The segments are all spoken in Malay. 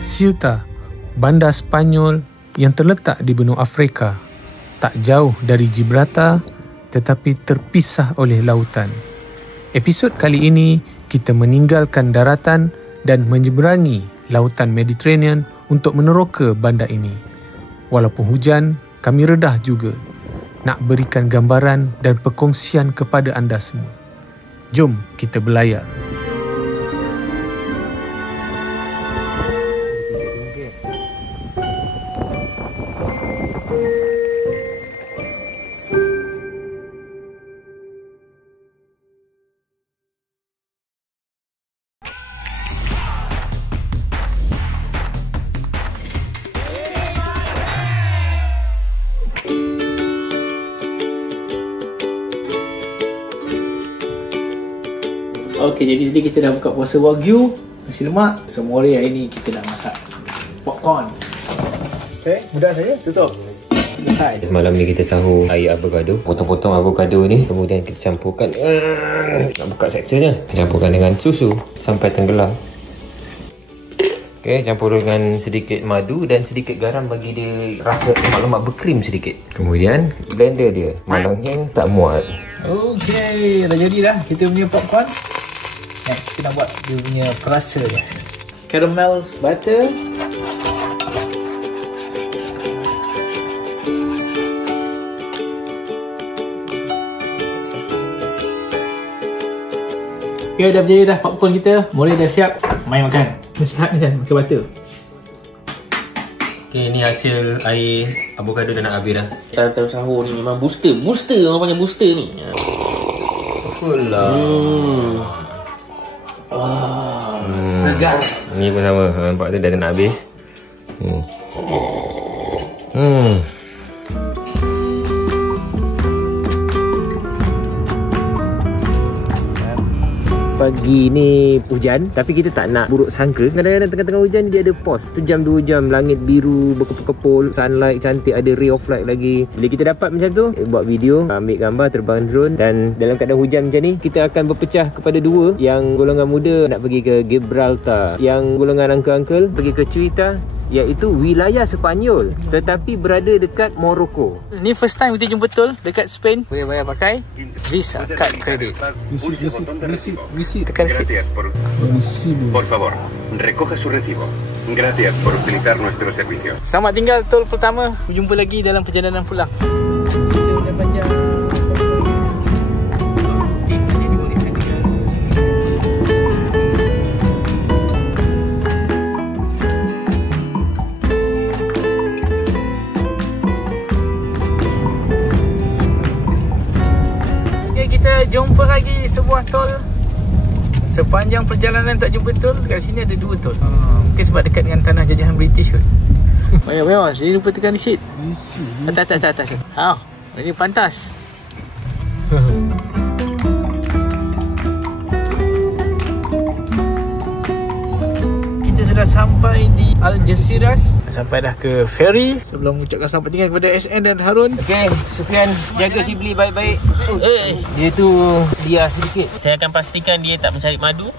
Ceuta, bandar Spanyol yang terletak di benua Afrika, tak jauh dari Gibraltar tetapi terpisah oleh lautan. Episod kali ini kita meninggalkan daratan dan menyeberangi lautan Mediterranean untuk meneroka bandar ini. Walaupun hujan, kami redah juga nak berikan gambaran dan perkongsian kepada anda semua. Jom kita berlayar. Okey, jadi tadi kita dah buka puasa wagyu, nasi lemak. So, mari hari ni kita nak masak popcorn. Okey, mudah saja. Tutup. Selesai. Malam ni kita sahur air avocado. Potong-potong avocado ni, kemudian kita campurkan. Nak buka seksanya. Campurkan dengan susu sampai tenggelam. Okey, campur dengan sedikit madu dan sedikit garam bagi dia rasa lemak berkrim sedikit. Kemudian blender dia. Malangnya tak muat. Okey, dah jadi dah kita punya popcorn. Kita nak buat dia punya perasa dia. Caramel butter. Okay, dah berjaya dah popcorn kita. Mula dah siap. Main makan. Nasihat ni kan, makan butter. Okay, ni hasil air avocado dah nak habis dah. Time sahur ni memang booster. Booster, orang panggil booster ni. Betul lah. Segar. Ni pun sama. Nampak tu dah nak habis. Pagi ni hujan, tapi kita tak nak buruk sangka. Kadang-kadang tengah-tengah hujan ni dia ada pause. Sejam 2 jam, langit biru, berkepul-kepul, sunlight cantik, ada ray of light lagi. Bila kita dapat macam tu, buat video, ambil gambar, terbang drone. Dan dalam keadaan hujan macam ni, kita akan berpecah kepada dua. Yang golongan muda nak pergi ke Gibraltar, yang golongan uncle-uncle pergi ke Ceuta, iaitu wilayah Sepanyol tetapi berada dekat Morocco. Ni first time kita jumpa tol dekat Spain. Boleh bayar pakai Visa card credit. Visi. Tekan Gracias por favor, recoja su recibo. Gracias por utilizar nuestro servicio. Selamat tinggal tol pertama. Jumpa lagi dalam perjalanan pulang. Kita jumpa lagi sebuah tol. Sepanjang perjalanan tak jumpa tol. Kat sini ada 2 tol. Mungkin sebab dekat dengan tanah jajahan British kot. Banyak-banyak. Jadi lupa tekan di seat. Atas. Ini pantas. Kita sudah sampai di Algeciras. Sampai dah ke ferry. Sebelum mengucapkan selamat tinggal kepada SN dan Harun. Okey, Sufian, jaga Sibli baik-baik. Dia tu dia sedikit. Saya akan pastikan dia tak mencari madu.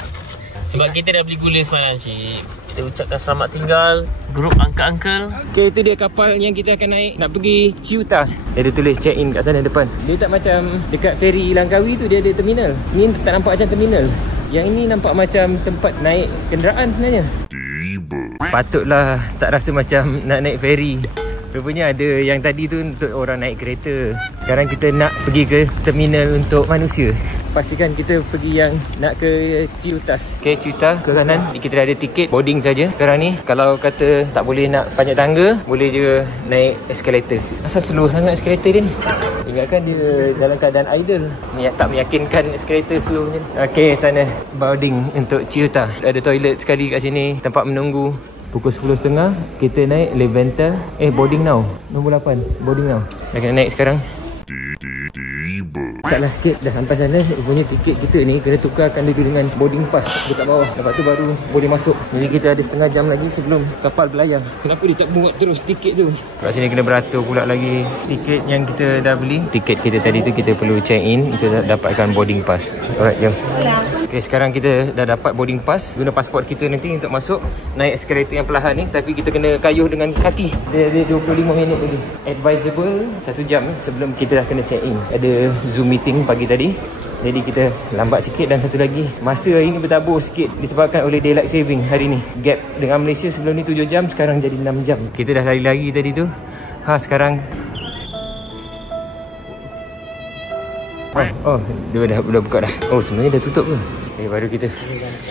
Sebab kita dah beli gula semalam, cik. Kita ucapkan selamat tinggal grup uncle-uncle. Okey, itu dia kapal yang kita akan naik nak pergi Ceuta. Dia ada tulis check in kat sana depan. Dia tak macam dekat feri Langkawi tu dia ada terminal. Ni tak nampak macam terminal. Yang ini nampak macam tempat naik kenderaan sebenarnya. Patutlah tak rasa macam nak naik feri. Rupanya ada yang tadi tu untuk orang naik kereta. Sekarang kita nak pergi ke terminal untuk manusia. Pastikan kita pergi yang nak ke Ceuta. Okay, Ceuta ke kanan. Kita dah ada tiket boarding saja sekarang ni. Kalau kata tak boleh nak panjat tangga, boleh je naik escalator. Asal slow sangat escalator dia ni. Ingatkan dia dalam keadaan idle. Tak meyakinkan escalator slow macam ni. Okay, sana boarding untuk Ceuta. Ada toilet sekali kat sini, tempat menunggu. Pukul 10.30 kita naik Levanta. Boarding now. Nombor 8, boarding now. Dah kena naik sekarang. Salah sikit dah sampai sana. Rupanya tiket kita ni kena tukarkan dulu dengan boarding pass dekat bawah. Lepas tu baru boleh masuk. Jadi kita ada setengah jam lagi sebelum kapal berlayar. Kenapa dia tak muat terus tiket tu? Kat sini kena beratur pula lagi tiket yang kita dah beli. Tiket kita tadi tu kita perlu check in untuk dapatkan boarding pass. Alright, jom. Okay, sekarang kita dah dapat boarding pass. Guna pasport kita nanti untuk masuk. Naik eskalator yang perlahan ni. Tapi kita kena kayuh dengan kaki. Dia ada 25 minit lagi. Advisable 1 jam sebelum kita dah kena check in. Ada Zoom meeting pagi tadi. Jadi kita lambat sikit. Dan satu lagi, masa hari ni bertabur sikit disebabkan oleh daylight saving hari ni. Gap dengan Malaysia sebelum ni 7 jam, sekarang jadi 6 jam. Kita dah lari-lari tadi tu. Sekarang dia dah buka dah. Sebenarnya dah tutup ke? Baru kita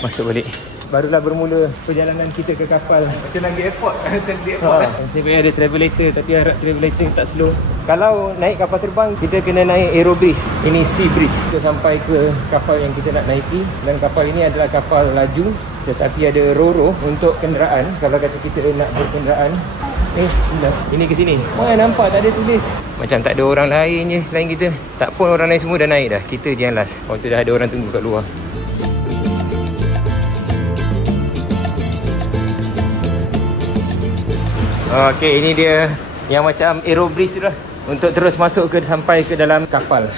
masuk balik. Barulah bermula perjalanan kita ke kapal. Macam nak pergi airport. Macam di airport sebenarnya ada travelator, tapi harap travelator tak slow. Kalau naik kapal terbang, kita kena naik aerobridge. Ini sea bridge. Kita sampai ke kapal yang kita nak naiki. Dan kapal ini adalah kapal laju, tetapi ada ro-ro untuk kenderaan. Kalau kata kita nak berkenderaan, ini ke sini. Nampak tak ada tulis. Macam tak ada orang lain je selain kita. Tak pun orang lain semua dah naik dah. Kita je yang last. Tu dah ada orang tunggu kat luar. Okey, ini dia yang macam aerobridge tu lah. Untuk terus masuk sampai ke dalam kapal.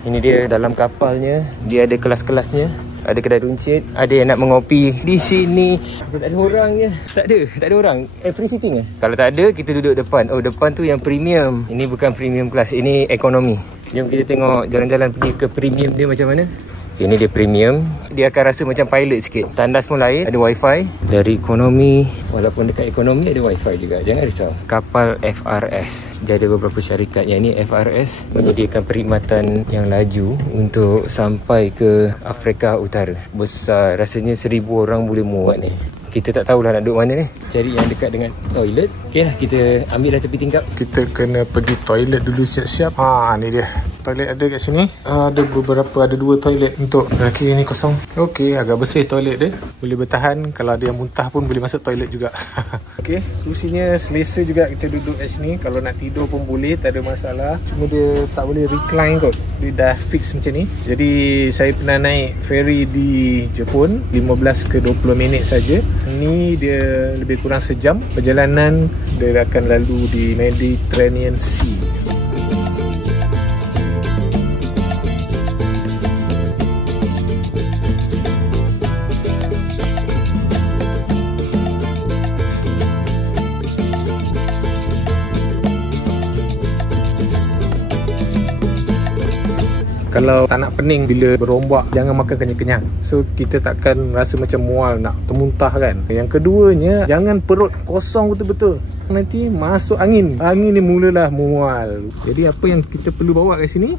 Ini dia dalam kapalnya. Dia ada kelas-kelasnya. Ada kedai runcit. Ada yang nak mengopi di sini. Tak ada orang je. Tak ada orang. Free sitting ke? Kalau tak ada, kita duduk depan. Depan tu yang premium. Ini bukan premium class. Ini ekonomi. Jom kita tengok jalan-jalan pergi ke premium dia macam mana. Ini dia premium. Dia akan rasa macam pilot sikit. Tandas pun lain. Ada wifi. Dari ekonomi, walaupun dekat ekonomi ada wifi juga. Jangan risau. Kapal FRS. Dia ada beberapa syarikat. Yang ni FRS menyediakan perkhidmatan yang laju untuk sampai ke Afrika Utara. Besar. Rasanya 1000 orang boleh muat ni. Kita tak tahulah nak duduk mana ni. Cari yang dekat dengan toilet. Okey lah, kita ambil lah tepi tingkap. Kita kena pergi toilet dulu siap-siap. Ni dia. Toilet ada kat sini. Ada beberapa, ada 2 toilet untuk lelaki ni kosong. Okey, agak bersih toilet dia. Boleh bertahan. Kalau ada yang muntah pun boleh masuk toilet juga. Okey, kursinya selesa juga kita duduk kat sini. Kalau nak tidur pun boleh, tak ada masalah. Cuma dia tak boleh recline kot. Dia dah fix macam ni. Jadi saya pernah naik ferry di Jepun 15 ke 20 minit saja. Ni dia lebih kurang sejam. Perjalanan dia akan lalu di Mediterranean Sea. Kalau tak nak pening bila berombak, jangan makan kenyang-kenyang. So kita takkan rasa macam mual nak termuntah kan. Yang keduanya, jangan perut kosong betul-betul. Nanti masuk angin. Angin ni mulalah mual. Jadi apa yang kita perlu bawa kat sini?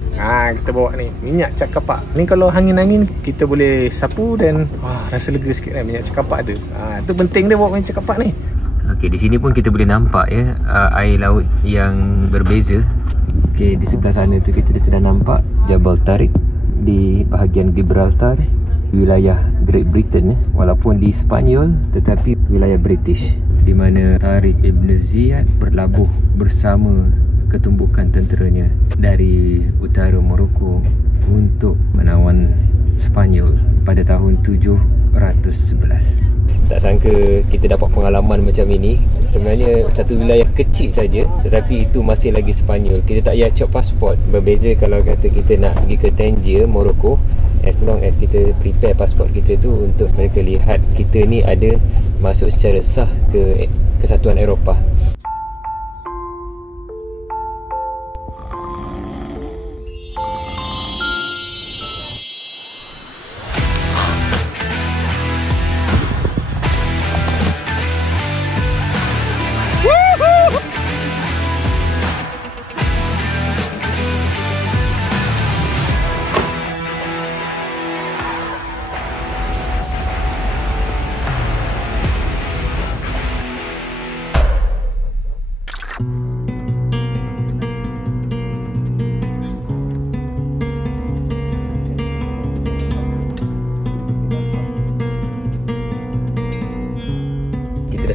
Kita bawa ni minyak cakapak. Ni kalau angin-angin kita boleh sapu dan rasa lega sikit kan. Minyak cakapak ada. Itu penting dia bawa minyak cakapak ni. Okey, di sini pun kita boleh nampak ya air laut yang berbeza. Okey, di sebelah sana tu kita sudah nampak Jabal Tariq di bahagian Gibraltar, wilayah Great Britain walaupun di Spanyol tetapi wilayah British, di mana Tariq Ibn Ziyad berlabuh bersama ketumbukan tenteranya dari utara Morocco untuk menawan Spanyol pada tahun 711. Tak sangka kita dapat pengalaman macam ini. Sebenarnya satu wilayah kecil saja, tetapi itu masih lagi Spanyol. Kita tak payah cop pasport. Berbeza kalau kata kita nak pergi ke Tangier, Morocco. As long as kita prepare pasport kita tu untuk mereka lihat kita ni ada masuk secara sah ke Kesatuan Eropah.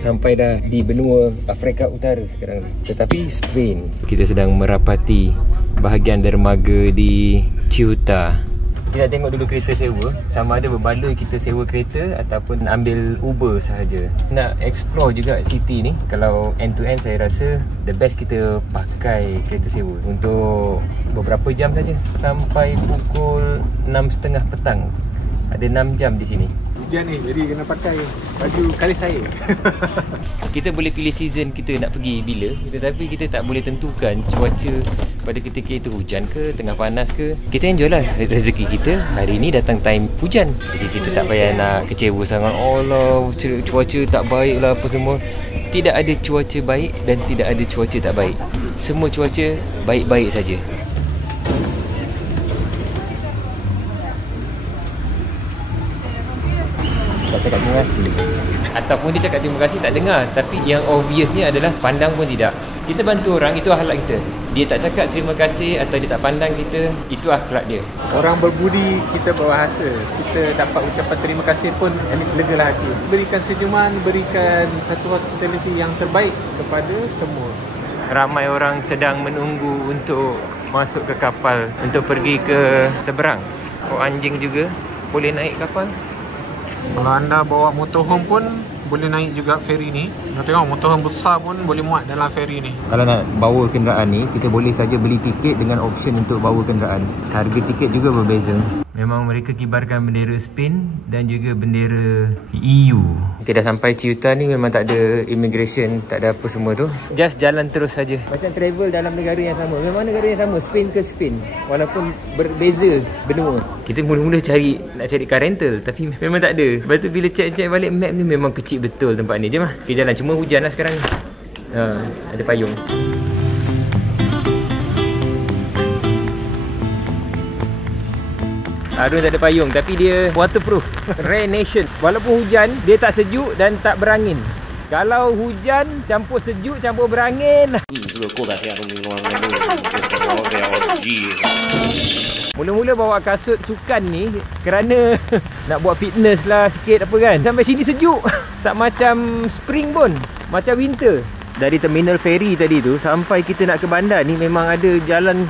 Sampai dah di benua Afrika Utara sekarang ni. Tetapi Spain, kita sedang merapati bahagian dermaga di Ceuta. Kita tengok dulu kereta sewa, sama ada berbaloi kita sewa kereta ataupun ambil Uber sahaja. Nak explore juga city ni, kalau end to end saya rasa the best kita pakai kereta sewa untuk beberapa jam saja, sampai pukul 6.30 petang. Ada 6 jam di sini. Hujan ni, jadi kena pakai baju kali saya. Kita boleh pilih season kita nak pergi bila, tetapi kita tak boleh tentukan cuaca pada ketika itu hujan ke, tengah panas ke. Kita enjoy lah rezeki kita. Hari ni datang time hujan, jadi kita tak payah nak kecewa sangat. Allah, cuaca tak baik lah apa semua. Tidak ada cuaca baik dan tidak ada cuaca tak baik. Semua cuaca baik-baik saja. Tak cakap terima kasih, ataupun dia cakap terima kasih tak dengar. Tapi yang obviousnya adalah pandang pun tidak. Kita bantu orang, itu akhlak kita. Dia tak cakap terima kasih atau dia tak pandang kita, itu akhlak dia. Orang berbudi, kita berbahasa. Kita dapat ucapan terima kasih pun at least legalah hati. Berikan senyuman, berikan satu hospitality yang terbaik kepada semua. Ramai orang sedang menunggu untuk masuk ke kapal untuk pergi ke seberang. Oh, anjing juga boleh naik kapal. Kalau anda bawa motorhome pun boleh naik juga feri ni. Nak tengok motorhome besar pun boleh muat dalam feri ni. Kalau nak bawa kenderaan ni, kita boleh saja beli tiket dengan option untuk bawa kenderaan. Harga tiket juga berbeza. Memang mereka kibarkan bendera Spain dan juga bendera EU. Kita dah sampai Ceuta ni, memang tak ada immigration, tak ada apa semua tu. Just jalan terus saja. Macam travel dalam negara yang sama. Memang negara yang sama, Spain ke Spain, walaupun berbeza benua. Kita mula-mula nak cari car rental, tapi memang tak ada. Lepas tu bila check balik map ni, memang kecil betul tempat ni. Jom lah kita jalan. Cuma hujan lah sekarang ni. Ada payung. Arun tak ada payung, tapi dia waterproof. Rain Nation. Walaupun hujan, dia tak sejuk dan tak berangin. Kalau hujan campur sejuk campur berangin, mula-mula bawa kasut sukan ni kerana nak buat fitness lah sikit apa kan. Sampai sini sejuk. Tak macam spring pun, macam winter. Dari terminal feri tadi tu sampai kita nak ke bandar ni memang ada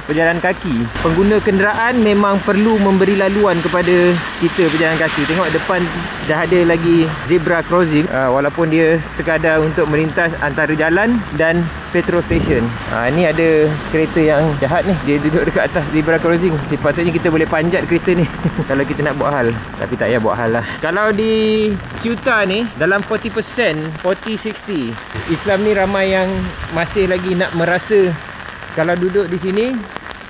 berjalan kaki. Pengguna kenderaan memang perlu memberi laluan kepada kita berjalan kaki. Tengok depan dah ada lagi zebra crossing, walaupun dia sekadar untuk melintas antara jalan dan petrol station. Ni ada kereta yang jahat ni, dia duduk dekat atas zebra crossing. Sepatutnya kita boleh panjat kereta ni kalau kita nak buat hal, tapi tak payah buat hal lah. Kalau di Ceuta ni dalam 40%, 40-60, Islam ni ramai yang masih lagi nak merasa kalau duduk di sini,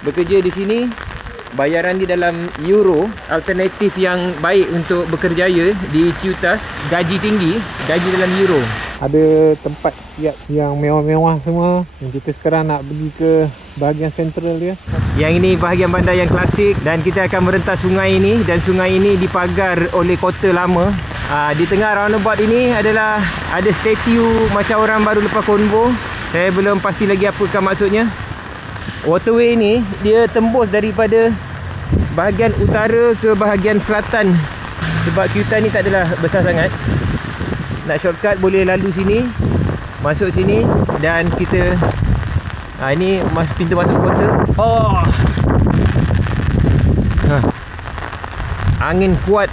bekerja di sini, bayaran di dalam euro. Alternatif yang baik untuk bekerjaya di Ceuta, gaji tinggi, gaji dalam euro. Ada tempat yang mewah-mewah semua. Yang kita sekarang nak pergi ke bahagian sentral dia. Yang ini bahagian bandar yang klasik, dan kita akan merentas sungai ini, dan sungai ini dipagar oleh kota lama. Di tengah roundabout ini adalah ada statue macam orang baru lepas konvo. Saya belum pasti lagi apakah maksudnya. Waterway ni dia tembus daripada bahagian utara ke bahagian selatan. Sebab Ceuta ni tak adalah besar sangat. Nak shortcut boleh lalu sini, masuk sini, dan kita ini pintu masuk kota. Angin kuat.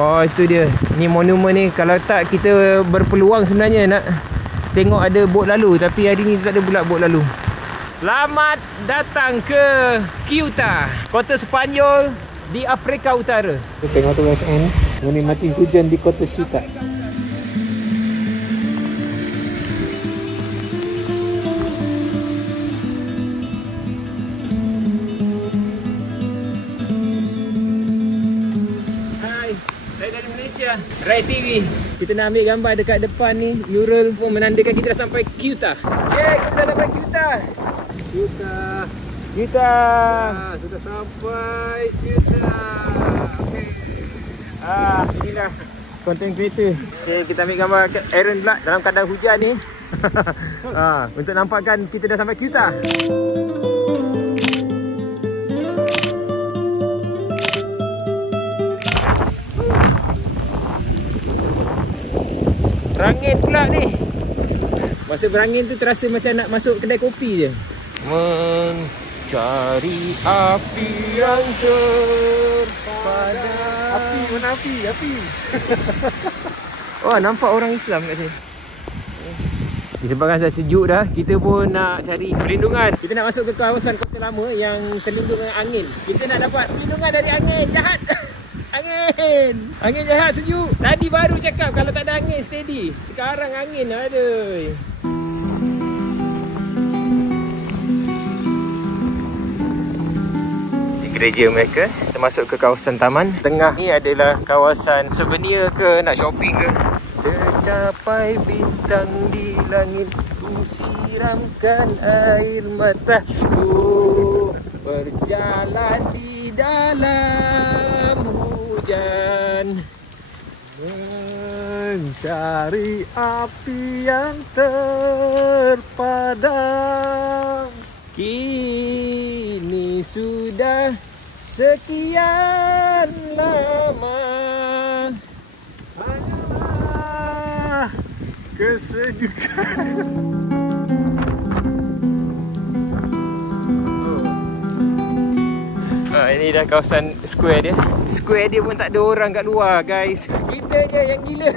Oh, itu dia. Ni monumen ni, kalau tak kita berpeluang sebenarnya nak tengok ada bot lalu, tapi hari ni tak ada pula bot lalu. Selamat datang ke Ceuta, kota Sepanyol di Afrika Utara. Tengok tu SN, menikmati hujan di kota Ceuta. Rai TV. Kita nak ambil gambar dekat depan ni. Mural pun menandakan kita dah sampai Ceuta. Kita dah sampai Ceuta. Ceuta. Sudah sampai Ceuta. Inilah content creator. Kita ambil gambar Aaron pula dalam keadaan hujan ni. Untuk nampakkan kita dah sampai Ceuta. Berangin pula ni. Masa berangin tu terasa macam nak masuk kedai kopi je. Mencari api yang terpadam. Api, mana api? Api. Oh, nampak orang Islam kat sini. Disebabkan dah sejuk dah, kita pun nak cari perlindungan. Kita nak masuk ke kawasan kota lama yang terlindung dengan angin. Kita nak dapat perlindungan dari angin jahat. Angin jahat sejuk. Tadi baru cakap kalau tak ada angin steady. Sekarang angin ada. Gereja mereka. Kita masuk ke kawasan taman. Tengah ni adalah kawasan souvenir ke, nak shopping ke. Tercapai bintang di langit, ku siramkan air mataku, berjalan di dalam hujan, mencari api yang terpadam. Kini sudah sekian lama, hanyalah kesejukan. Ini dah kawasan square dia. Square dia pun tak ada orang kat luar, guys. Kita je yang gila.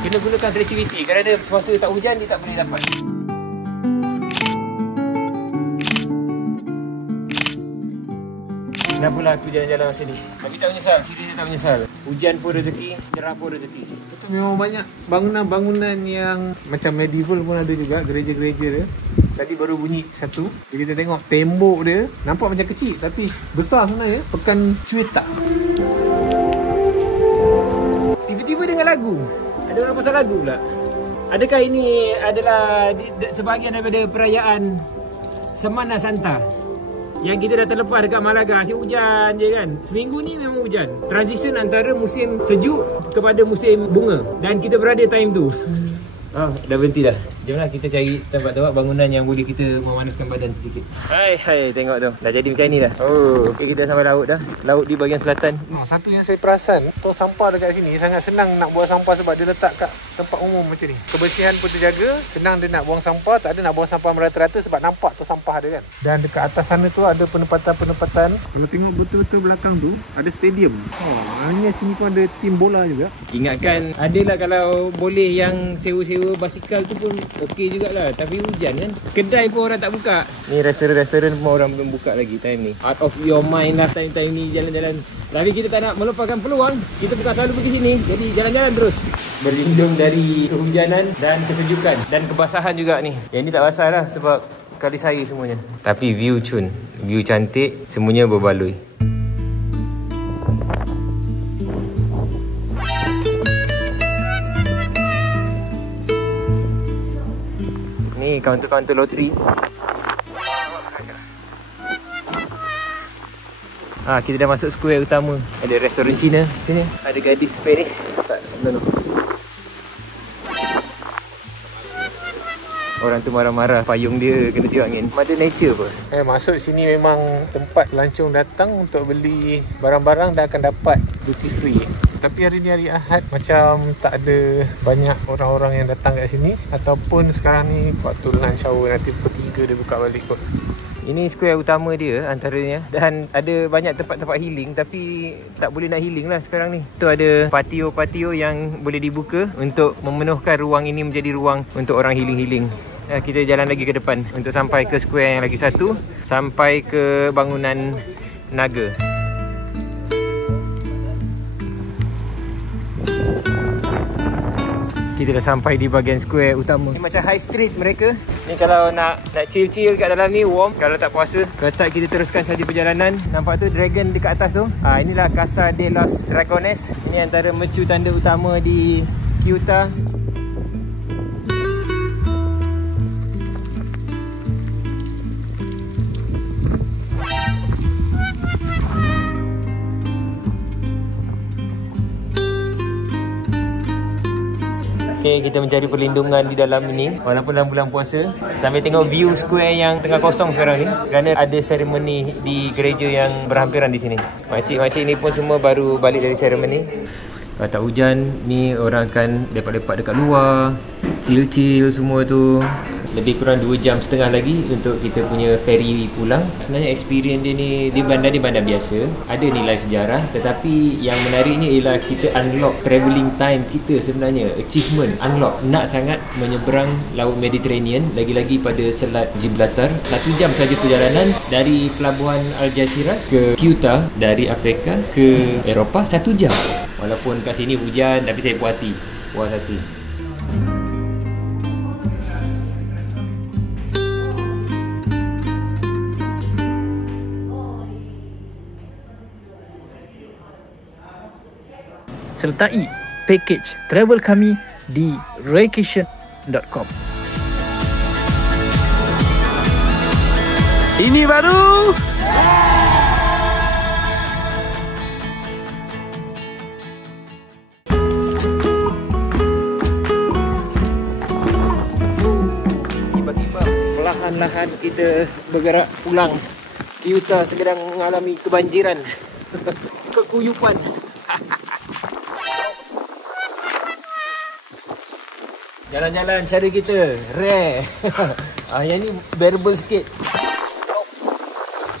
Kena gunakan kreativiti. Kerana semasa tak hujan, dia tak boleh dapat. Kenapalah aku jalan-jalan masa ni? Tapi tak menyesal, serius tak menyesal. Hujan pun rezeki, cerah pun rezeki. Itu memang banyak bangunan-bangunan yang macam medieval pun ada juga, gereja-gereja dia. Tadi baru bunyi satu. Jadi kita tengok tembok dia nampak macam kecil tapi besar sebenarnya. Pekan Cuita. Tiba-tiba dengar lagu. Ada orang pasal lagu pula. Adakah ini adalah sebahagian daripada perayaan Semana Santa yang kita dah terlepas dekat Malaga? Asyik hujan je kan. Seminggu ni memang hujan. Transition antara musim sejuk kepada musim bunga. Dan kita berada time tu. Dah berhenti dah. Jomlah kita cari tempat-tempat bangunan yang boleh kita memanaskan badan sedikit. Hai, tengok tu. Dah jadi macam ni dah. Okay, kita sampai laut dah. Laut di bahagian selatan. Satu yang saya perasan, tong sampah dekat sini sangat senang nak buang sampah sebab dia letak kat tempat umum macam ni. Kebersihan pun terjaga, senang dia nak buang sampah, tak ada nak buang sampah merata-rata sebab nampak tong sampah ada kan. Dan dekat atas sana tu ada penempatan-penempatan. Kalau tengok betul-betul belakang tu, ada stadium. Maknanya sini pun ada tim bola juga. Ingatkan, adalah kalau boleh yang sewa-sewa basikal tu pun okey jugalah. Tapi hujan kan. Kedai pun orang tak buka. Ni restoran pun orang belum buka lagi time ni. Out of your mind lah time-time ni jalan-jalan. Tapi kita tak nak melupakan peluang. Kita bukan selalu pergi sini. Jadi jalan-jalan terus. Berlindung dari kehujanan dan kesejukan. Dan kebasahan juga ni. Yang ni tak basah lah sebab kali saya semuanya. Tapi view cun. View cantik. Semuanya berbaloi. Ni kaunter-kaunter loteri. Kita dah masuk square utama. Ada restoran Cina sini. Ada gadis Spanish tak sebelah tu. Orang tu marah-marah, payung dia kena tiup angin. Mother Nature pun. Masuk sini memang tempat pelancong datang untuk beli barang-barang dan akan dapat duty free. Tapi hari ni hari Ahad, macam tak ada banyak orang-orang yang datang kat sini. Ataupun sekarang ni waktu lunch hour, nanti pukul 3 dia buka balik kot. Ini square utama dia antaranya. Dan ada banyak tempat-tempat healing. Tapi tak boleh nak healing lah sekarang ni. Tu ada patio-patio yang boleh dibuka untuk memenuhkan ruang ini menjadi ruang untuk orang healing-healing. Kita jalan lagi ke depan untuk sampai ke square yang lagi satu. Sampai ke bangunan naga. Kita dah sampai di bahagian square utama. Ni macam high street mereka. Ni kalau nak chill-chill kat dalam ni, warm. Kalau tak puasa, ketat kita teruskan saja perjalanan. Nampak tu dragon dekat atas tu? Inilah Casa de los Dragones. Ini antara mercu tanda utama di Ceuta. Okay, kita mencari perlindungan di dalam ini walaupun dalam bulan puasa. Sambil tengok view square yang tengah kosong sekarang ni. Kerana ada seremoni di gereja yang berhampiran di sini. Makcik-makcik ni pun semua baru balik dari seremoni. Kalau tak hujan, ni orang akan lepak-lepak dekat luar, chill-chill semua tu. Lebih kurang 2 jam setengah lagi untuk kita punya ferry pulang. Sebenarnya experience dia ni, di bandar biasa, ada nilai sejarah, tetapi yang menariknya ialah kita unlock travelling time kita sebenarnya. Achievement unlock. Nak sangat menyeberang Laut Mediterranean, lagi-lagi pada Selat Gibraltar. 1 jam saja perjalanan dari pelabuhan Algeciras ke Ceuta, dari Afrika ke Eropah 1 jam. Walaupun kat sini hujan, tapi saya puas hati. Puas hati. Sertai package travel kami di raycation.com. Ini baru tiba-tiba perlahan-lahan kita bergerak pulang. Ceuta sedang mengalami kebanjiran. Kekuyupan. Jalan-jalan cara kita rare. Yang ni bearable sikit.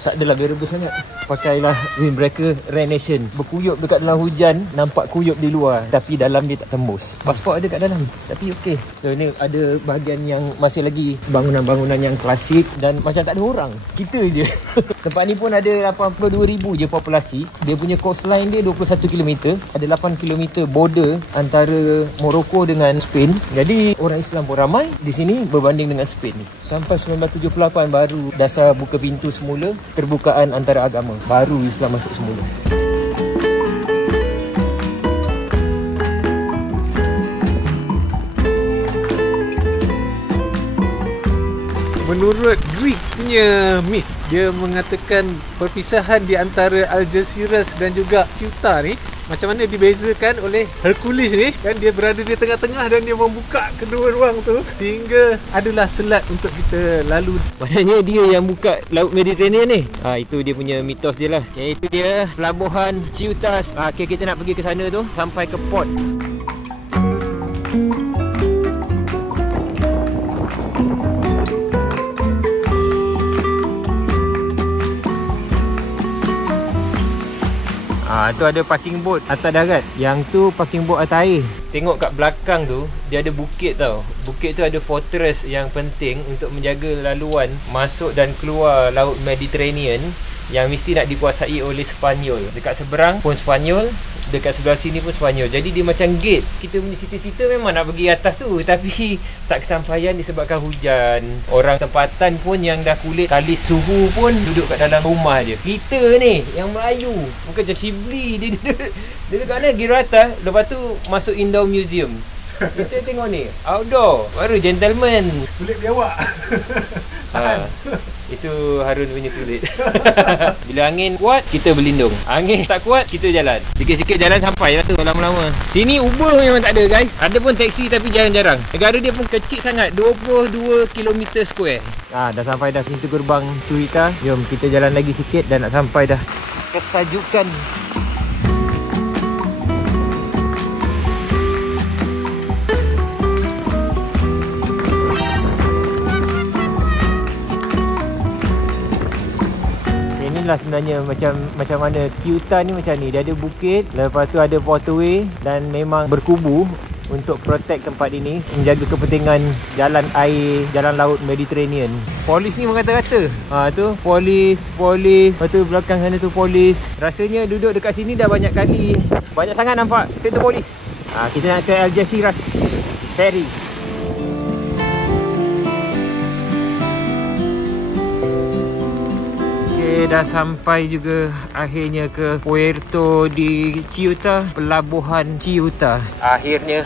Tak adalah bearable sangat. Pakailah windbreaker Rare Nation. Berkuyup dekat dalam hujan, nampak kuyup di luar, tapi dalam dia tak tembus. Pasport ada kat dalam, tapi okey. So ni ada bahagian yang masih lagi bangunan-bangunan yang klasik dan macam tak ada orang. Kita je. Tempat ni pun ada 82,000 je populasi. Dia punya coastline dia 21 km. Ada 8 km border antara Morocco dengan Spain. Jadi orang Islam pun ramai di sini berbanding dengan Spain. Sampai 1978 baru dasar buka pintu semula, terbukaan antara agama. Baru Islam masuk semula. Menurut Greek punya myth, dia mengatakan perpisahan di antara Algeciras dan juga Ceuta ni macam mana dibezakan oleh Hercules ni, kan dia berada di tengah-tengah dan dia membuka kedua ruang tu sehingga adalah selat untuk kita lalu. Maknanya dia yang buka Laut Mediterranean ni. Itu dia punya mitos dia lah. Iaitu dia pelabuhan Ceuta. Okay, kita nak pergi ke sana tu sampai ke port. Tu ada parking boat atas darat. Yang tu parking boat atas air. Tengok kat belakang tu, dia ada bukit tau. Bukit tu ada fortress yang penting untuk menjaga laluan masuk dan keluar Laut Mediterranean yang mesti nak dikuasai oleh Sepanyol. Dekat seberang pun Sepanyol, dekat sebelah sini pun Sepanyol. Jadi dia macam gate. Kita punya cita-cita memang nak pergi atas tu, tapi tak kesampaian disebabkan hujan. Orang tempatan pun yang dah kulit talis suhu pun duduk kat dalam rumah dia. Kita ni yang Melayu, bukan macam Shibli. Dia dekat mana? Gibraltar. Lepas tu masuk indoor museum. Kita tengok ni outdoor, baru gentleman. Kulit biawak. Itu Harun punya kulit. Bila angin kuat, kita berlindung. Angin tak kuat, kita jalan. Sikit-sikit jalan sampai lah tu lama-lama. Sini Uber memang tak ada guys. Ada pun taksi tapi jarang-jarang. Negara dia pun kecil sangat, 22 km square. Dah sampai dah pintu gerbang Ceuta. Jom kita jalan lagi sikit dan nak sampai dah. Kesajukan. Sebenarnya macam mana Ceuta ni macam ni. Dia ada bukit, lepas tu ada waterway dan memang berkubu untuk protect tempat ini, menjaga kepentingan jalan air, jalan laut Mediterranean. Polis ni mengata-kata. Tu polis. Lepas tu belakang sana tu polis. Rasanya duduk dekat sini dah banyak kali. Banyak sangat nampak kereta polis. Kita nak ke Algeciras ferry. Dah sampai juga akhirnya ke Puerto di Ceuta, pelabuhan Ceuta. Akhirnya.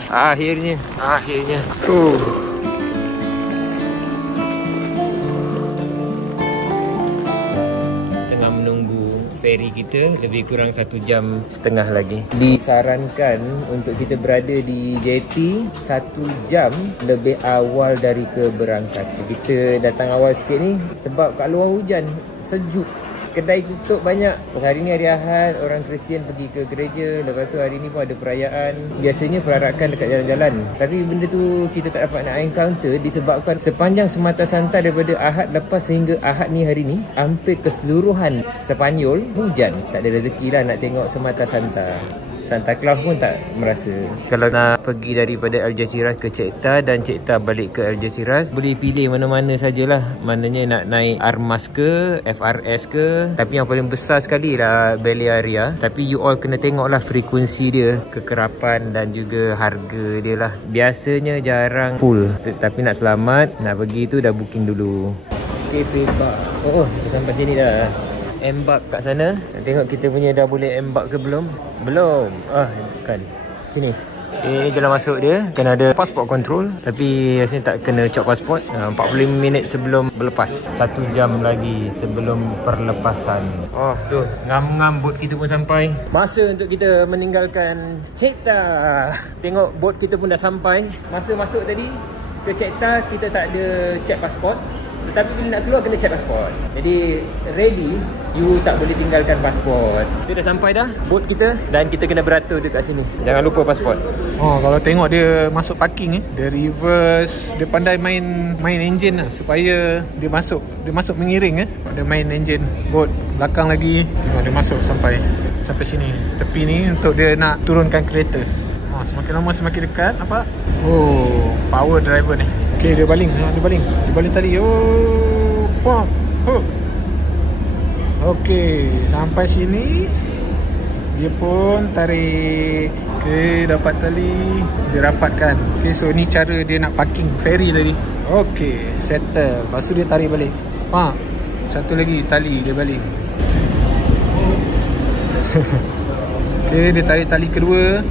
Tengah menunggu ferry kita lebih kurang 1 jam setengah lagi. Disarankan untuk kita berada di jetty 1 jam lebih awal dari keberangkatan. Kita datang awal sikit ni sebab kat luar hujan, sejuk. kedai tutup banyak. Hari ni hari Ahad, orang Kristian pergi ke gereja. Lepas tu hari ni pun ada perayaan. Biasanya perarakan dekat jalan-jalan. Tapi benda tu kita tak dapat nak encounter disebabkan sepanjang Semata Santa daripada Ahad lepas sehingga Ahad ni hari ni, hampir keseluruhan Sepanyol hujan. Tak ada rezeki lah nak tengok Semata Santa. Santa Claus pun tak merasa. Kalau nak pergi daripada Algeciras ke Ceuta dan Ceuta balik ke Algeciras, boleh pilih mana-mana sajalah. Maknanya nak naik Armas ke, FRS ke. Tapi yang paling besar sekali lah Balearia. Tapi you all kena tengok lah frekuensi dia, kekerapan dan juga harga dia lah. Biasanya jarang full. Tapi nak selamat, nak pergi tu dah booking dulu. Cafe Bar. Oh, sampai sini dah. Embark kat sana. Tengok kita punya dah boleh embark ke belum? Belum. Kan. Sini. Ini jalan masuk dia. Kena ada passport control. Tapi rasanya tak kena cop passport. 45 minit sebelum berlepas. 1 jam lagi sebelum perlepasan. Oh tu, ngam-ngam bot kita pun sampai. Masa untuk kita meninggalkan Ceuta. Tengok bot kita pun dah sampai. Masa masuk tadi ke Ceuta, kita tak ada check passport. Tetapi bila nak keluar kena check pasport. Jadi ready, you tak boleh tinggalkan pasport. Kita dah sampai dah bot kita dan kita kena beratur dekat sini. Jangan lupa pasport. Oh, kalau tengok dia masuk parking dia reverse, dia pandai main engine lah supaya dia masuk mengiring dia main engine bot belakang lagi. Tengok dia masuk sampai sini tepi ni untuk dia nak turunkan kereta. Semakin lama semakin dekat, nampak? Oh, power driver ni. Okey, dia baling tali. Oh, pop. Okey, sampai sini dia pun tarik. Okey, dapat tali, dia rapatkan. Okey, so ni cara dia nak parking ferry tadi. Okey, settle. Lepas tu dia tarik balik. Pak. Satu lagi tali dia baling. Okey, dia tarik tali kedua.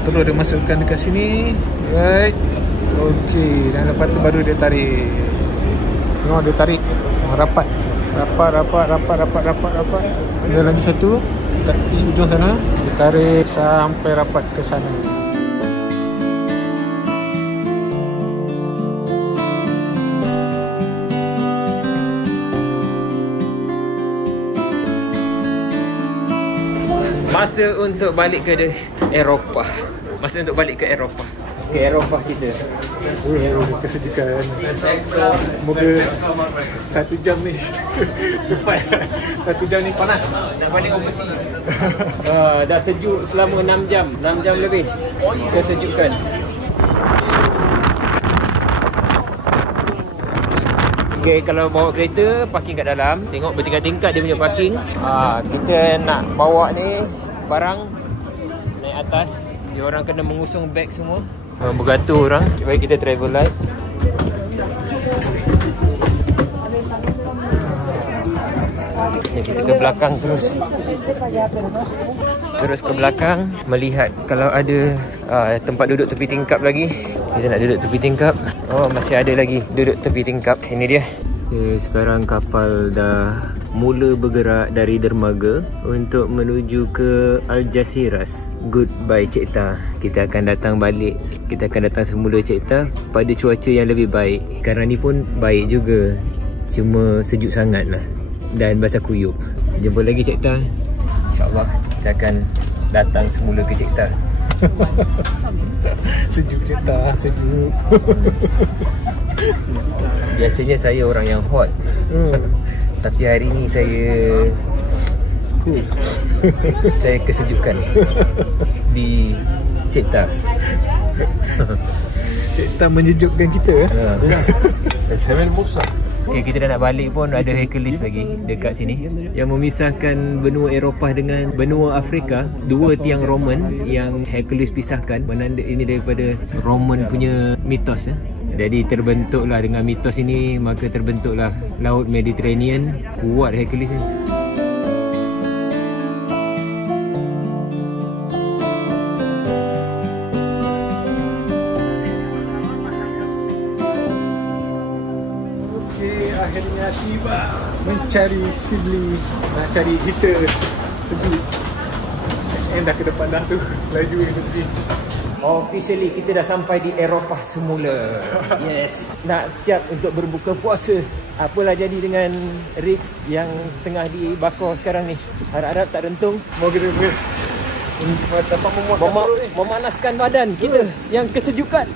Terus dia masukkan dekat sini. Right. Okey, dan lepas tu baru dia tarik. Tengok dia tarik rapat. Ada lagi satu kat tepi ujung sana. Dia tarik sampai rapat ke sana. Masa untuk balik ke Eropah. Ke Eropah kita. Kesejukan. Semoga 1 jam ni cepat. 1 jam ni panas. Nak balik overseas. Dah sejuk selama 6 jam. 6 jam lebih. Kesejukan. Okay, kalau bawa kereta, parking kat dalam. Tengok bertingkat-tingkat dia punya parking. Kita nak bawa ni barang naik atas. Dia orang kena mengusung beg semua. Bergatur orang. Baik, kita travel light. Kita ke belakang terus. Terus ke belakang melihat kalau ada tempat duduk tepi tingkap lagi. Kita nak duduk tepi tingkap. Oh, masih ada lagi duduk tepi tingkap. Ini dia. Sekarang kapal dah mula bergerak dari dermaga untuk menuju ke Algeciras. Goodbye Ceuta. Kita akan datang balik. Kita akan datang semula Ceuta pada cuaca yang lebih baik. Sekarang ni pun baik juga. Cuma sejuk sangat lah. Dan basah kuyup. Jumpa lagi Ceuta. InsyaAllah kita akan datang semula ke Ceuta. Sejuk Ceuta, sejuk. Biasanya saya orang yang hot. Tapi hari ni saya cool. Saya kesejukan di Ceuta. Ceuta menyejukkan kita. Saya bosan. Okay, kita dah nak balik pun ada Hercules lagi dekat sini yang memisahkan benua Eropah dengan benua Afrika. 2 tiang Roman yang Hercules pisahkan. Menanda ini daripada Roman punya mitos. Jadi terbentuklah dengan mitos ini, maka terbentuklah Laut Mediterranean. Kuat Hercules ni. Akhirnya tiba mencari Shibli, nak cari heater sejuk. SM dah ke depan dah tu, laju yang pergi. Officially kita dah sampai di Eropah semula. Yes. Nak siap untuk berbuka puasa. Apalah jadi dengan rig yang tengah dibakar sekarang ni. Harap-harap tak rentung. Mau kena memanaskan badan kita yang kesejukan.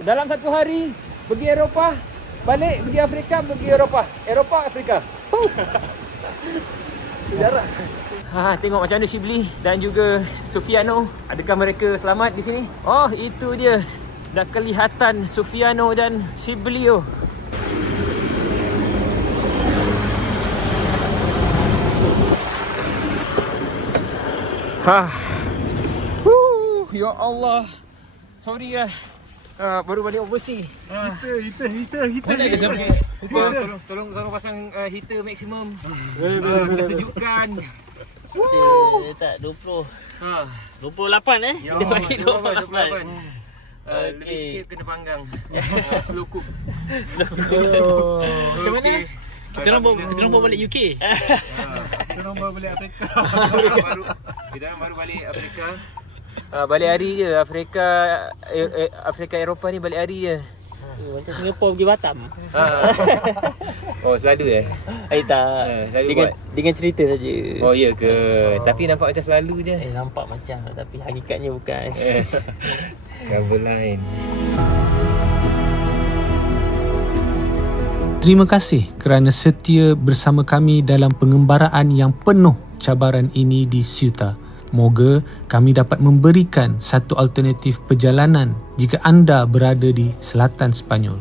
Dalam satu hari pergi Eropah, balik pergi Afrika, pergi Eropah. Eropah, Afrika. Sejarah. Tengok macam mana Shibli dan juga Sufiano. Adakah mereka selamat di sini? Oh, itu dia. Dah kelihatan Sufiano dan Shibli. Ya Allah. Sorry lah. Baru balik overseas. Heater. Mana ada sampai? Tolong pasang heater maksimum. Kesejukan. Tak 20. 28 Ya, Kita bagi 28. Lebih sikit kena panggang. Slow cook. Macam mana? Kita orang bawa balik UK. Kita orang baru balik Afrika. Kita orang baru balik Afrika. Balik hari je. Afrika Eropah ni balik hari je. Macam Singapura pergi Batam. Oh, selalu Tak. Dengan cerita saja. Oh, ya ke? Tapi nampak macam selalu je. Nampak macam, tapi hakikatnya bukan. Cover lain. Terima kasih kerana setia bersama kami dalam pengembaraan yang penuh cabaran ini di Ceuta. Moga kami dapat memberikan satu alternatif perjalanan jika anda berada di selatan Sepanyol.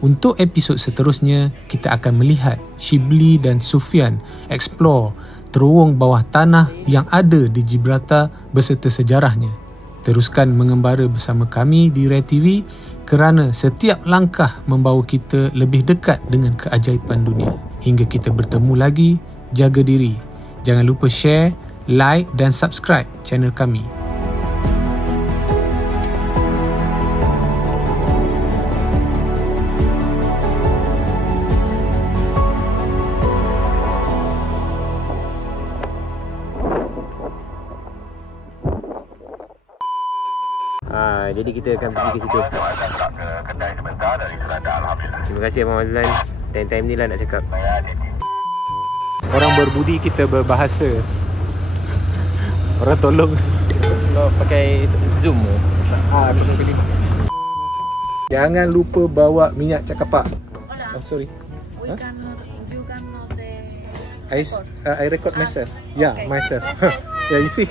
Untuk episod seterusnya, kita akan melihat Shibli dan Sufian explore terowong bawah tanah yang ada di Gibraltar beserta sejarahnya. Teruskan mengembara bersama kami di Rai TV kerana setiap langkah membawa kita lebih dekat dengan keajaiban dunia. Hingga kita bertemu lagi, jaga diri. Jangan lupa share, like dan subscribe channel kami. Jadi kita akan pergi ke situ. Terima kasih Abang Azlan. Time-time ni lah nak cakap. Orang berbudi, kita berbahasa. Orang tolong. Kau pakai Zoom ke? 0.5. Jangan lupa bawa minyak cakapak. Oh, sorry. You can know the I record myself. Yeah, myself. Yeah, you see.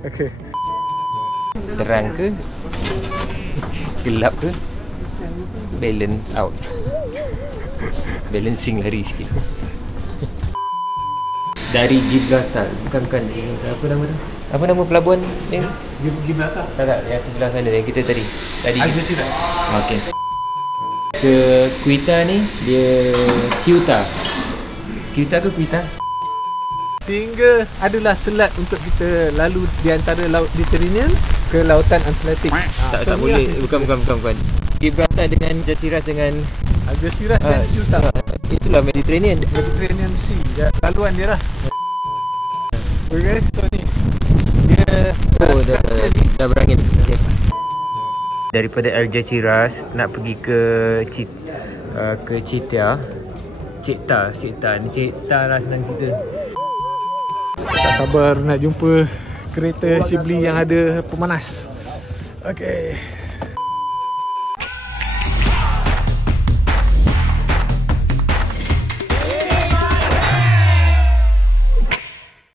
Okay. Terang ke? Gelap ke? Balance out. Balancing lari sikit. Dari Gibraltar. Bukan Gibraltar. Apa nama tu? Apa nama pelabuhan ni? Gibraltar. Tak, yang sebelah sana yang kita tadi. Algeciras. Okey. Ke Ceuta ni dia Ceuta. Ceuta ke Ceuta? Sehingga adalah selat untuk kita lalu di antara laut Mediterranean ke lautan Atlantik. Tak boleh. Bukan. Gibraltar dengan Algeciras dengan Algeciras dan Ceuta. Itulah Mediterranean Sea. Ya, laluan dia lah. Okay, so ni dia dah berangin. Okay. Daripada Algeciras nak pergi ke Ceuta. Ni Ceuta lah senang cerita. Tak sabar nak jumpa kereta Shibli yang ada pemanas. Okay.